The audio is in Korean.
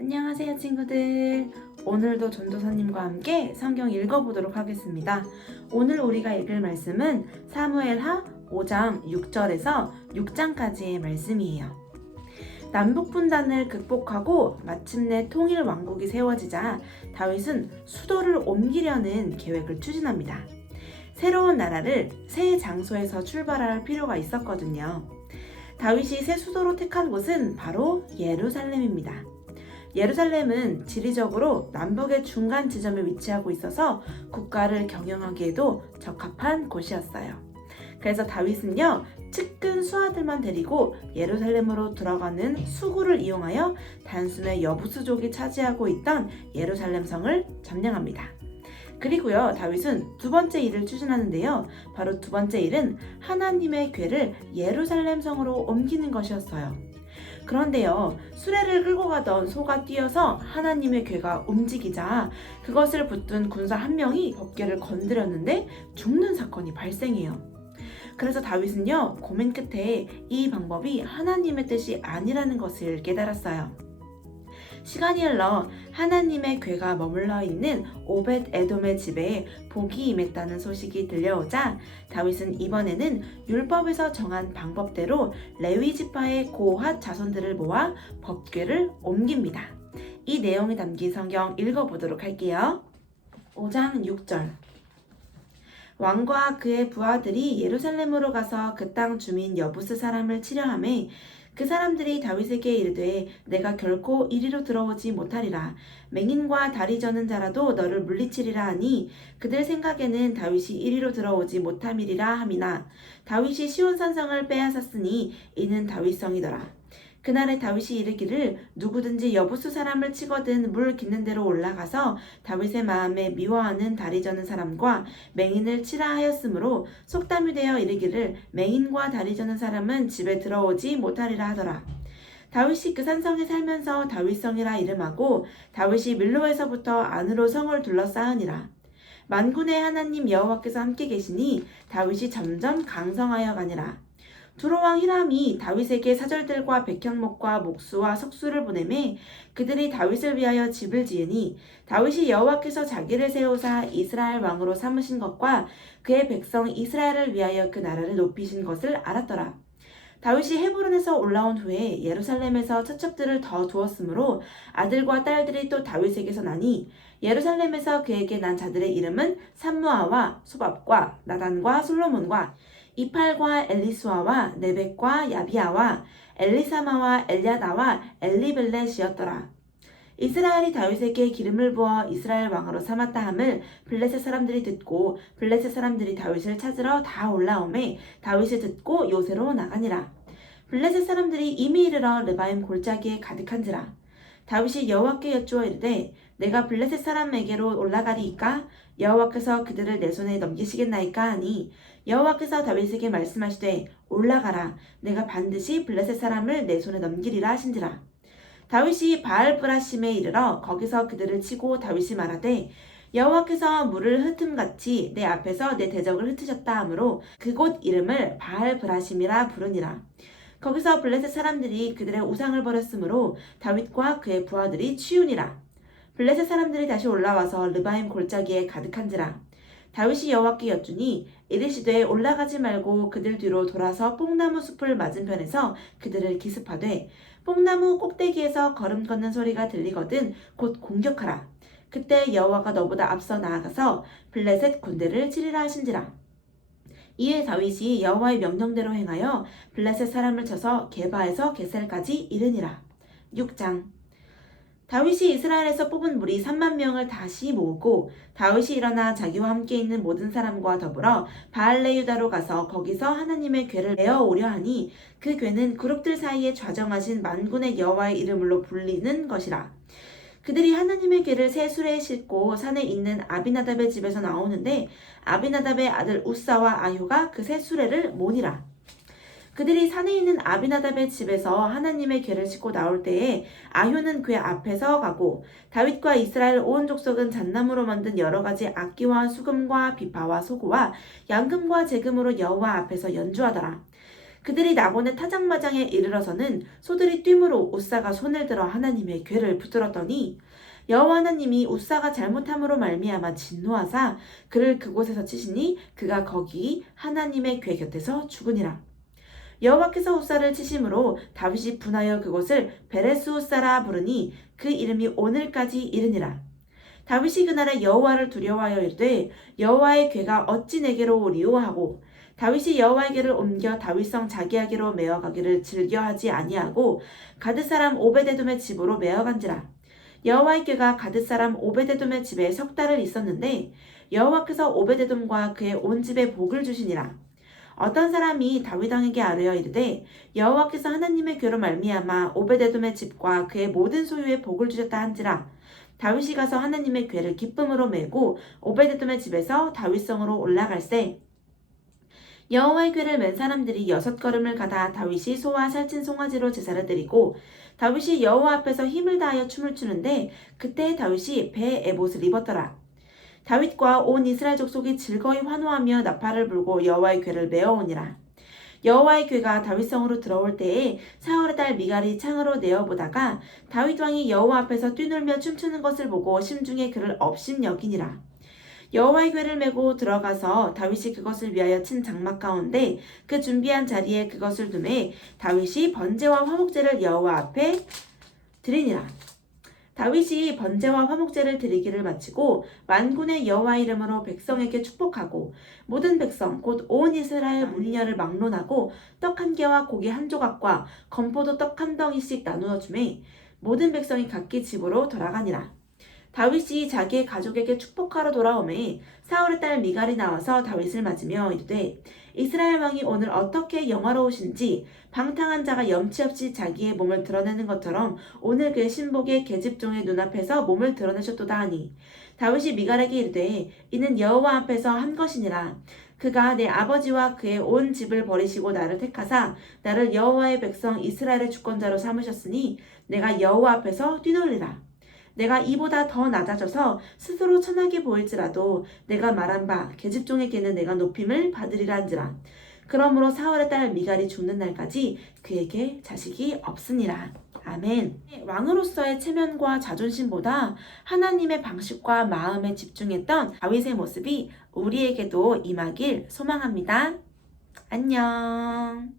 안녕하세요 친구들. 오늘도 전도사님과 함께 성경 읽어보도록 하겠습니다. 오늘 우리가 읽을 말씀은 사무엘하 5장 6절에서 6장까지의 말씀이에요. 남북분단을 극복하고 마침내 통일 왕국이 세워지자 다윗은 수도를 옮기려는 계획을 추진합니다. 새로운 나라를 새 장소에서 출발할 필요가 있었거든요. 다윗이 새 수도로 택한 곳은 바로 예루살렘입니다. 예루살렘은 지리적으로 남북의 중간 지점에 위치하고 있어서 국가를 경영하기에도 적합한 곳이었어요. 그래서 다윗은요, 측근 수하들만 데리고 예루살렘으로 들어가는 수구를 이용하여 단숨에 여부수족이 차지하고 있던 예루살렘 성을 점령합니다. 그리고요, 다윗은 두 번째 일을 추진하는데요. 바로 두 번째 일은 하나님의 궤를 예루살렘 성으로 옮기는 것이었어요. 그런데요, 수레를 끌고 가던 소가 뛰어서 하나님의 궤가 움직이자 그것을 붙든 군사 한 명이 법궤를 건드렸는데 죽는 사건이 발생해요. 그래서 다윗은요, 고민 끝에 이 방법이 하나님의 뜻이 아니라는 것을 깨달았어요. 시간이 흘러 하나님의 궤가 머물러 있는 오벳 에돔의 집에 복이 임했다는 소식이 들려오자 다윗은 이번에는 율법에서 정한 방법대로 레위 지파의 고핫 자손들을 모아 법궤를 옮깁니다. 이 내용이 담긴 성경 읽어보도록 할게요. 5장 6절. 왕과 그의 부하들이 예루살렘으로 가서 그 땅 주민 여부스 사람을 치려하매 그 사람들이 다윗에게 이르되 내가 결코 이리로 들어오지 못하리라. 맹인과 다리 저는 자라도 너를 물리치리라 하니 그들 생각에는 다윗이 이리로 들어오지 못함이리라 함이나 다윗이 시온 산성을 빼앗았으니 이는 다윗성이더라. 그날에 다윗이 이르기를 누구든지 여부수 사람을 치거든 물 깃는 데로 올라가서 다윗의 마음에 미워하는 다리 저는 사람과 맹인을 치라 하였으므로 속담이 되어 이르기를 맹인과 다리 저는 사람은 집에 들어오지 못하리라 하더라. 다윗이 그 산성에 살면서 다윗성이라 이름하고 다윗이 밀로에서부터 안으로 성을 둘러싸으니라. 만군의 하나님 여호와께서 함께 계시니 다윗이 점점 강성하여 가니라. 두로왕 히람이 다윗에게 사절들과 백향목과 목수와 석수를 보내매 그들이 다윗을 위하여 집을 지으니 다윗이 여호와께서 자기를 세우사 이스라엘 왕으로 삼으신 것과 그의 백성 이스라엘을 위하여 그 나라를 높이신 것을 알았더라. 다윗이 헤브론에서 올라온 후에 예루살렘에서 처첩들을 더 두었으므로 아들과 딸들이 또 다윗에게서 나니 예루살렘에서 그에게 난 자들의 이름은 삼무아와 소밥과 나단과 솔로몬과 이팔과 엘리수아와 네벡과 야비아와 엘리사마와 엘야다와 엘리벨렛이었더라. 이스라엘이 다윗에게 기름을 부어 이스라엘 왕으로 삼았다 함을 블레셋 사람들이 듣고 블레셋 사람들이 다윗을 찾으러 다 올라오매 다윗이 듣고 요새로 나가니라. 블레셋 사람들이 이미 이르러 르바임 골짜기에 가득한지라. 다윗이 여호와께 여쭈어 이르되 내가 블레셋 사람에게로 올라가리이까 여호와께서 그들을 내 손에 넘기시겠나이까 하니 여호와께서 다윗에게 말씀하시되 올라가라 내가 반드시 블레셋 사람을 내 손에 넘기리라 하신지라. 다윗이 바알브라심에 이르러 거기서 그들을 치고 다윗이 말하되 여호와께서 물을 흩음같이 내 앞에서 내 대적을 흩으셨다 하므로 그곳 이름을 바알브라심이라 부르니라. 거기서 블레셋 사람들이 그들의 우상을 버렸으므로 다윗과 그의 부하들이 치우니라. 블레셋 사람들이 다시 올라와서 르바임 골짜기에 가득한지라. 다윗이 여호와께 여쭈니 이르시되 올라가지 말고 그들 뒤로 돌아서 뽕나무 숲을 맞은편에서 그들을 기습하되 뽕나무 꼭대기에서 걸음 걷는 소리가 들리거든 곧 공격하라. 그때 여호와가 너보다 앞서 나아가서 블레셋 군대를 치리라 하신지라. 이에 다윗이 여호와의 명령대로 행하여 블레셋 사람을 쳐서 게바에서 게셀까지 이르니라. 6장. 다윗이 이스라엘에서 뽑은 무리 3만 명을 다시 모으고 다윗이 일어나 자기와 함께 있는 모든 사람과 더불어 바알레유다로 가서 거기서 하나님의 궤를 내어 오려 하니 그 궤는 그룹들 사이에 좌정하신 만군의 여호와의 이름으로 불리는 것이라. 그들이 하나님의 궤를 새 수레에 싣고 산에 있는 아비나답의 집에서 나오는데 아비나답의 아들 우사와 아효가 그 새 수레를 모니라. 그들이 산에 있는 아비나답의 집에서 하나님의 궤를 싣고 나올 때에 아효는 궤 앞에서 가고 다윗과 이스라엘 온 족속은 잣나무로 만든 여러 가지 악기와 수금과 비파와 소고와 양금과 재금으로 여호와 앞에서 연주하더라. 그들이 나곤의 타작마장에 이르러서는 소들이 뛰므로 웃사가 손을 들어 하나님의 궤를 붙들었더니 여호와 하나님이 웃사가 잘못함으로 말미암아 진노하사 그를 그곳에서 치시니 그가 거기 하나님의 궤 곁에서 죽으니라. 여호와께서 웃사를 치심으로 다윗이 분하여 그곳을 베레스 웃사라 부르니 그 이름이 오늘까지 이르니라. 다윗이 그날에 여호와를 두려워하여 이르되 여호와의 궤가 어찌 내게로 오리오 하고 다윗이 여호와의 궤를 옮겨 다윗성 자기에게로 메어가기를 즐겨하지 아니하고 가드 사람 오베데돔의 집으로 메어간지라. 여호와의 궤가 가드 사람 오베데돔의 집에 석 달을 있었는데 여호와께서 오베데돔과 그의 온 집에 복을 주시니라. 어떤 사람이 다윗 왕에게 아뢰어 이르되 여호와께서 하나님의 궤로 말미암아 오베데돔의 집과 그의 모든 소유에 복을 주셨다 한지라. 다윗이 가서 하나님의 궤를 기쁨으로 메고 오베데돔의 집에서 다윗성으로 올라갈새 여호와의 궤를 맨 사람들이 6걸음을 가다 다윗이 소와 살찐 송아지로 제사를 드리고 다윗이 여호와 앞에서 힘을 다하여 춤을 추는데 그때 다윗이 배 에봇을 입었더라. 다윗과 온 이스라엘 족속이 즐거이 환호하며 나팔을 불고 여호와의 궤를 메어오니라. 여호와의 궤가 다윗성으로 들어올 때에 사울의 딸 미갈이 창으로 내어보다가 다윗 왕이 여호와 앞에서 뛰놀며 춤추는 것을 보고 심중에 그를 업신여기니라. 여호와의 궤를 메고 들어가서 다윗이 그것을 위하여 친 장막 가운데 그 준비한 자리에 그것을 두매 다윗이 번제와 화목제를 여호와 앞에 드리니라. 다윗이 번제와 화목제를 드리기를 마치고 만군의 여호와 이름으로 백성에게 축복하고 모든 백성 곧 온 이스라엘 문리녀를 막론하고 떡 한 개와 고기 한 조각과 건포도 떡 한 덩이씩 나누어 주매 모든 백성이 각기 집으로 돌아가니라. 다윗이 자기의 가족에게 축복하러 돌아오매 사울의 딸 미갈이 나와서 다윗을 맞으며 이르되 이스라엘 왕이 오늘 어떻게 영화로우신지 방탕한 자가 염치 없이 자기의 몸을 드러내는 것처럼 오늘 그의 신복의 계집종의 눈앞에서 몸을 드러내셨도다 하니 다윗이 미갈에게 이르되 이는 여호와 앞에서 한 것이니라. 그가 내 아버지와 그의 온 집을 버리시고 나를 택하사 나를 여호와의 백성 이스라엘의 주권자로 삼으셨으니 내가 여호와 앞에서 뛰놀리라. 내가 이보다 더 낮아져서 스스로 천하게 보일지라도 내가 말한 바 계집종에게는 내가 높임을 받으리라 한지라. 그러므로 사울의 딸 미갈이 죽는 날까지 그에게 자식이 없으니라. 아멘. 왕으로서의 체면과 자존심보다 하나님의 방식과 마음에 집중했던 다윗의 모습이 우리에게도 임하길 소망합니다. 안녕.